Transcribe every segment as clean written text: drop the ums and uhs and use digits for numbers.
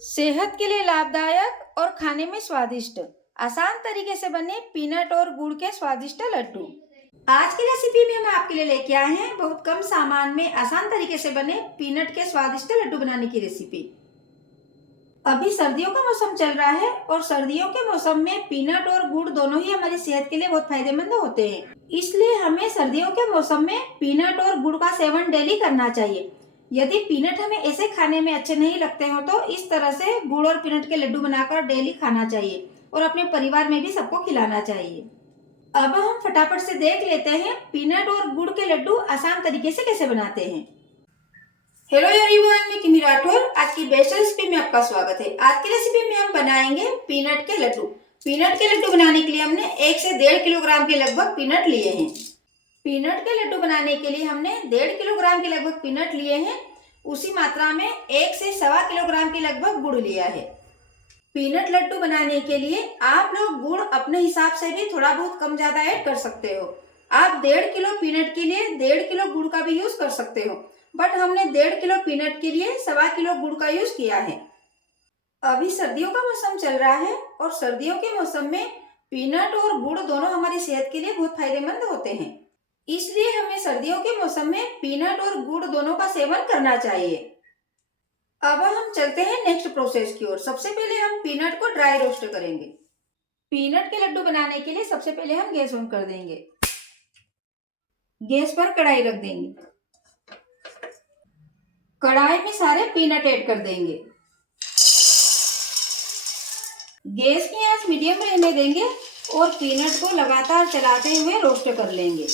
सेहत के लिए लाभदायक और खाने में स्वादिष्ट आसान तरीके से बने पीनट और गुड़ के स्वादिष्ट लड्डू। आज की रेसिपी में हम आपके लिए लेके आए हैं बहुत कम सामान में आसान तरीके से बने पीनट के स्वादिष्ट लड्डू बनाने की रेसिपी। अभी सर्दियों का मौसम चल रहा है और सर्दियों के मौसम में पीनट और गुड़ दोनों ही हमारी सेहत के लिए बहुत फायदेमंद होते हैं। इसलिए हमें सर्दियों के मौसम में पीनट और गुड़ का सेवन डेली करना चाहिए। यदि पीनट हमें ऐसे खाने में अच्छे नहीं लगते हो तो इस तरह से गुड़ और पीनट के लड्डू बनाकर डेली खाना चाहिए और अपने परिवार में भी सबको खिलाना चाहिए। अब हम फटाफट से देख लेते हैं पीनट और गुड़ के लड्डू आसान तरीके से कैसे बनाते हैं। हेलो एवरीवन, मैं किमी राठौर। आज की बेस्ट रेसिपी में आपका स्वागत है। आज की रेसिपी में हम बनाएंगे पीनट के लड्डू। पीनट के लड्डू बनाने के लिए हमने 1 से 1.5 किलोग्राम के लगभग पीनट लिए हैं। पीनट के लड्डू बनाने के लिए हमने 1.5 किलोग्राम के लगभग पीनट लिए हैं। उसी मात्रा में 1 से 1.25 किलोग्राम के लगभग गुड़ लिया है। पीनट लड्डू बनाने के लिए आप लोग गुड़ अपने हिसाब से भी थोड़ा बहुत कम ज्यादा ऐड कर सकते हो। आप 1.5 किलो पीनट के लिए 1.5 किलो गुड़ का भी यूज कर सकते हो, बट हमने 1.5 किलो पीनट के लिए 1.25 किलो गुड़ का यूज किया है। अभी सर्दियों का मौसम चल रहा है और सर्दियों के मौसम में पीनट और गुड़ दोनों हमारी सेहत के लिए बहुत फायदेमंद होते हैं। इसलिए हमें सर्दियों के मौसम में पीनट और गुड़ दोनों का सेवन करना चाहिए। अब हम चलते हैं नेक्स्ट प्रोसेस की ओर। सबसे पहले हम पीनट को ड्राई रोस्ट करेंगे। पीनट के लड्डू बनाने के लिए सबसे पहले हम गैस ऑन कर देंगे। गैस पर कढ़ाई रख देंगे। कढ़ाई में सारे पीनट ऐड कर देंगे। गैस की आंच मीडियम रहने देंगे और पीनट को लगातार चलाते हुए रोस्ट कर लेंगे।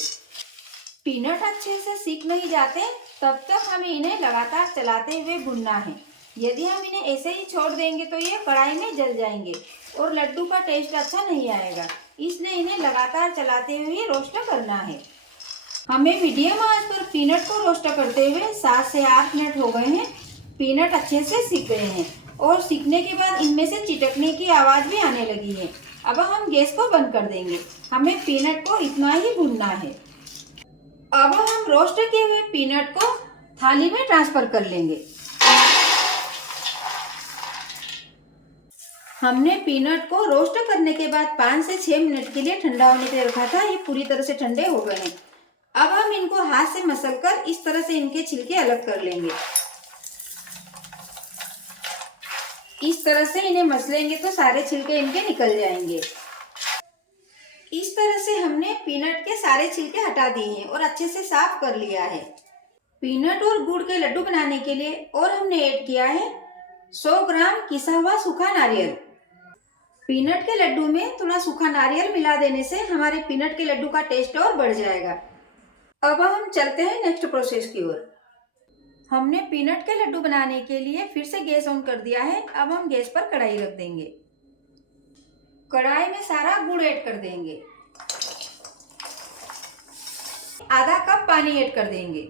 पीनट अच्छे से सीख नहीं जाते तब तक हमें इन्हें लगातार चलाते हुए भूनना है। यदि हम इन्हें ऐसे ही छोड़ देंगे तो ये कढ़ाई में जल जाएंगे और लड्डू का टेस्ट अच्छा नहीं आएगा। इसलिए इन्हें लगातार चलाते हुए रोस्ट करना है। हमें मीडियम आंच पर पीनट को रोस्ट करते हुए 7 से 8 मिनट हो गए हैं। पीनट अच्छे से सीख गए हैं और सीखने के बाद इनमें से चिटकने की आवाज़ भी आने लगी है। अब हम गैस को बंद कर देंगे। हमें पीनट को इतना ही भूनना है। अब हम रोस्ट किए हुए पीनट को थाली में ट्रांसफर कर लेंगे। हमने पीनट को रोस्ट करने के बाद 5 से 6 मिनट के लिए ठंडा होने के लिए रखा था। ये पूरी तरह से ठंडे हो गए हैं। अब हम इनको हाथ से मसलकर इस तरह से इनके छिलके अलग कर लेंगे। इस तरह से इन्हें मसलेंगे तो सारे छिलके इनके निकल जाएंगे। इस तरह से हमने पीनट के सारे छिलके हटा दिए हैं और अच्छे से साफ कर लिया है। पीनट और गुड़ के लड्डू बनाने के लिए और हमने ऐड किया है 100 ग्राम किसा हुआ सूखा नारियल। पीनट के लड्डू में थोड़ा सूखा नारियल मिला देने से हमारे पीनट के लड्डू का टेस्ट और बढ़ जाएगा। अब हम चलते हैं नेक्स्ट प्रोसेस की ओर। हमने पीनट के लड्डू बनाने के लिए फिर से गैस ऑन कर दिया है। अब हम गैस पर कढ़ाई रख देंगे। कढ़ाई में सारा गुड़ ऐड कर देंगे। आधा कप पानी ऐड कर देंगे।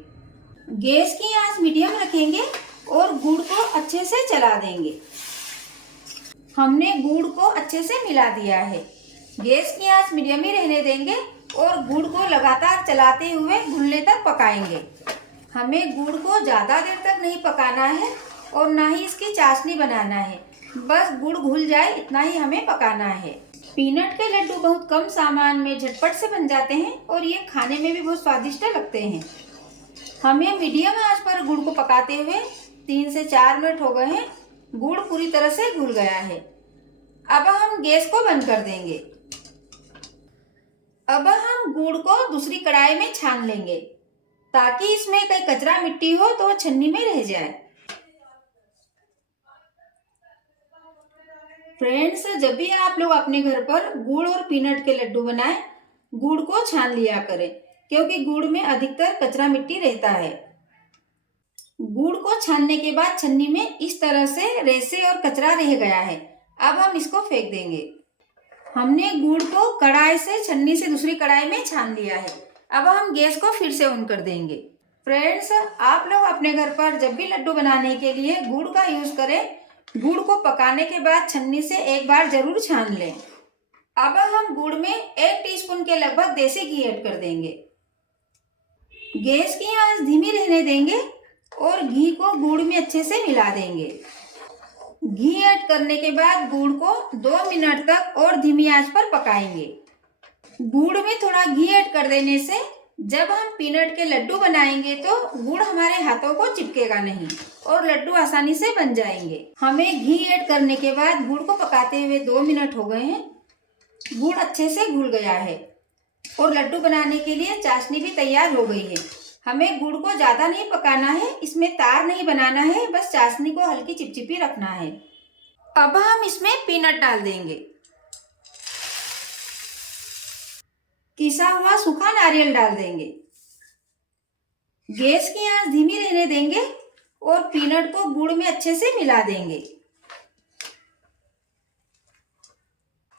गैस की आंच मीडियम रखेंगे और गुड़ को अच्छे से चला देंगे। हमने गुड़ को अच्छे से मिला दिया है। गैस की आंच मीडियम ही रहने देंगे और गुड़ को लगातार चलाते हुए घुलने तक पकाएंगे। हमें गुड़ को ज़्यादा देर तक नहीं पकाना है और ना ही इसकी चाशनी बनाना है। बस गुड़ घुल जाए इतना ही हमें पकाना है। पीनट के लड्डू बहुत कम सामान में झटपट से बन जाते हैं और ये खाने में भी बहुत स्वादिष्ट लगते हैं। हमें मीडियम आंच पर गुड़ को पकाते हुए 3 से 4 मिनट हो गए हैं। गुड़ पूरी तरह से घुल गया है। अब हम गैस को बंद कर देंगे। अब हम गुड़ को दूसरी कढ़ाई में छान लेंगे ताकि इसमें कहीं कचरा मिट्टी हो तो छन्नी में रह जाए। फ्रेंड्स, जब भी आप लोग अपने घर पर गुड़ और पीनट के लड्डू बनाएं, गुड़ को छान लिया करें क्योंकि गुड़ में अधिकतर कचरा मिट्टी रहता है। गुड़ को छानने के बाद छन्नी में इस तरह से रेसे और कचरा रह गया है। अब हम इसको फेंक देंगे। हमने गुड़ को कढ़ाई से छन्नी से दूसरी कढ़ाई में छान लिया है। अब हम गैस को फिर से ऑन कर देंगे। फ्रेंड्स, आप लोग अपने घर पर जब भी लड्डू बनाने के लिए गुड़ का यूज करें, गुड़ को पकाने के बाद छन्नी से एक बार जरूर छान लें। अब हम गुड़ में 1 टीस्पून के लगभग देसी घी ऐड कर देंगे। गैस की आंच धीमी रहने देंगे और घी को गुड़ में अच्छे से मिला देंगे। घी ऐड करने के बाद गुड़ को 2 मिनट तक और धीमी आंच पर पकाएंगे। गुड़ में थोड़ा घी ऐड कर देने से जब हम पीनट के लड्डू बनाएंगे तो गुड़ हमारे हाथों को चिपकेगा नहीं और लड्डू आसानी से बन जाएंगे। हमें घी ऐड करने के बाद गुड़ को पकाते हुए 2 मिनट हो गए हैं। गुड़ अच्छे से घुल गया है और लड्डू बनाने के लिए चाशनी भी तैयार हो गई है। हमें गुड़ को ज़्यादा नहीं पकाना है, इसमें तार नहीं बनाना है, बस चाशनी को हल्की चिपचिपी रखना है। अब हम इसमें पीनट डाल देंगे। किसा हुआ सूखा नारियल डाल देंगे। गैस की आंच धीमी रहने देंगे और पीनट को गुड़ में अच्छे से मिला देंगे।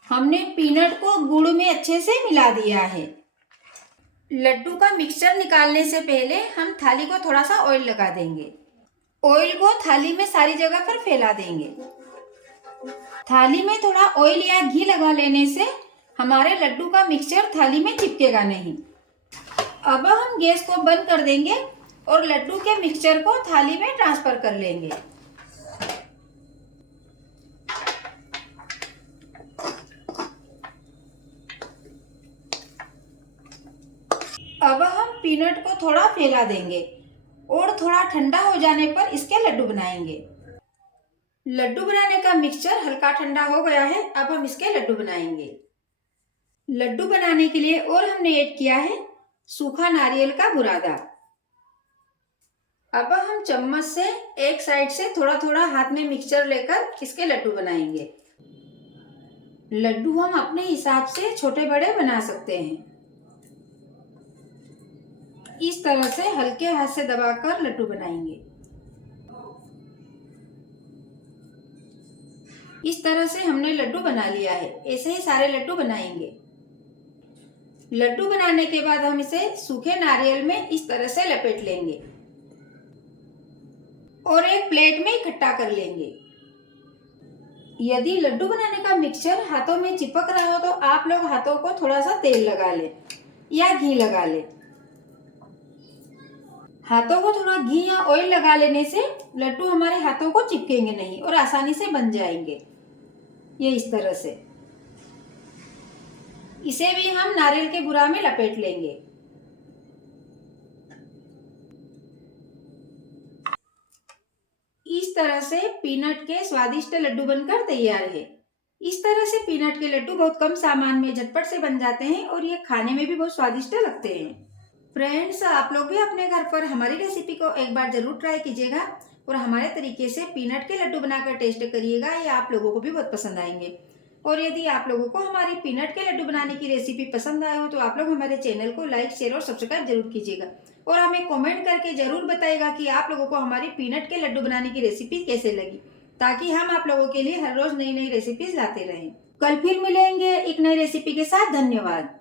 हमने पीनट को गुड़ में अच्छे से मिला दिया है। लड्डू का मिक्सचर निकालने से पहले हम थाली को थोड़ा सा ऑयल लगा देंगे। ऑयल को थाली में सारी जगह पर फैला देंगे। थाली में थोड़ा ऑयल या घी लगा लेने से हमारे लड्डू का मिक्सचर थाली में चिपकेगा नहीं। अब हम गैस को बंद कर देंगे और लड्डू के मिक्सचर को थाली में ट्रांसफर कर लेंगे। अब हम पीनट को थोड़ा फैला देंगे और थोड़ा ठंडा हो जाने पर इसके लड्डू बनाएंगे। लड्डू बनाने का मिक्सचर हल्का ठंडा हो गया है। अब हम इसके लड्डू बनाएंगे। लड्डू बनाने के लिए और हमने ऐड किया है सूखा नारियल का बुरादा। अब हम चम्मच से एक साइड से थोड़ा थोड़ा हाथ में मिक्सचर लेकर इसके लड्डू बनाएंगे। लड्डू हम अपने हिसाब से छोटे बड़े बना सकते हैं। इस तरह से हल्के हाथ से दबाकर लड्डू बनाएंगे। इस तरह से हमने लड्डू बना लिया है। ऐसे ही सारे लड्डू बनाएंगे। लड्डू बनाने के बाद हम इसे सूखे नारियल में इस तरह से लपेट लेंगे और एक प्लेट में इकट्ठा कर लेंगे। यदि लड्डू बनाने का मिक्सचर हाथों में चिपक रहा हो तो आप लोग हाथों को थोड़ा सा तेल लगा लें या घी लगा लें। हाथों को थोड़ा घी या ऑयल लगा लेने से लड्डू हमारे हाथों को चिपकेंगे नहीं और आसानी से बन जाएंगे। ये इस तरह से इसे भी हम नारियल के बुरा में लपेट लेंगे। इस तरह से पीनट के स्वादिष्ट लड्डू बनकर तैयार है। इस तरह से पीनट के लड्डू बहुत कम सामान में झटपट से बन जाते हैं और ये खाने में भी बहुत स्वादिष्ट लगते हैं। फ्रेंड्स, आप लोग भी अपने घर पर हमारी रेसिपी को एक बार जरूर ट्राई कीजिएगा और हमारे तरीके से पीनट के लड्डू बनाकर टेस्ट करिएगा। ये आप लोगों को भी बहुत पसंद आएंगे। और यदि आप लोगों को हमारी पीनट के लड्डू बनाने की रेसिपी पसंद आए हो तो आप लोग हमारे चैनल को लाइक, शेयर और सब्सक्राइब जरूर कीजिएगा और हमें कमेंट करके जरूर बताइएगा कि आप लोगों को हमारी पीनट के लड्डू बनाने की रेसिपी कैसे लगी, ताकि हम आप लोगों के लिए हर रोज नई नई रेसिपीज लाते रहें। कल फिर मिलेंगे एक नई रेसिपी के साथ। धन्यवाद।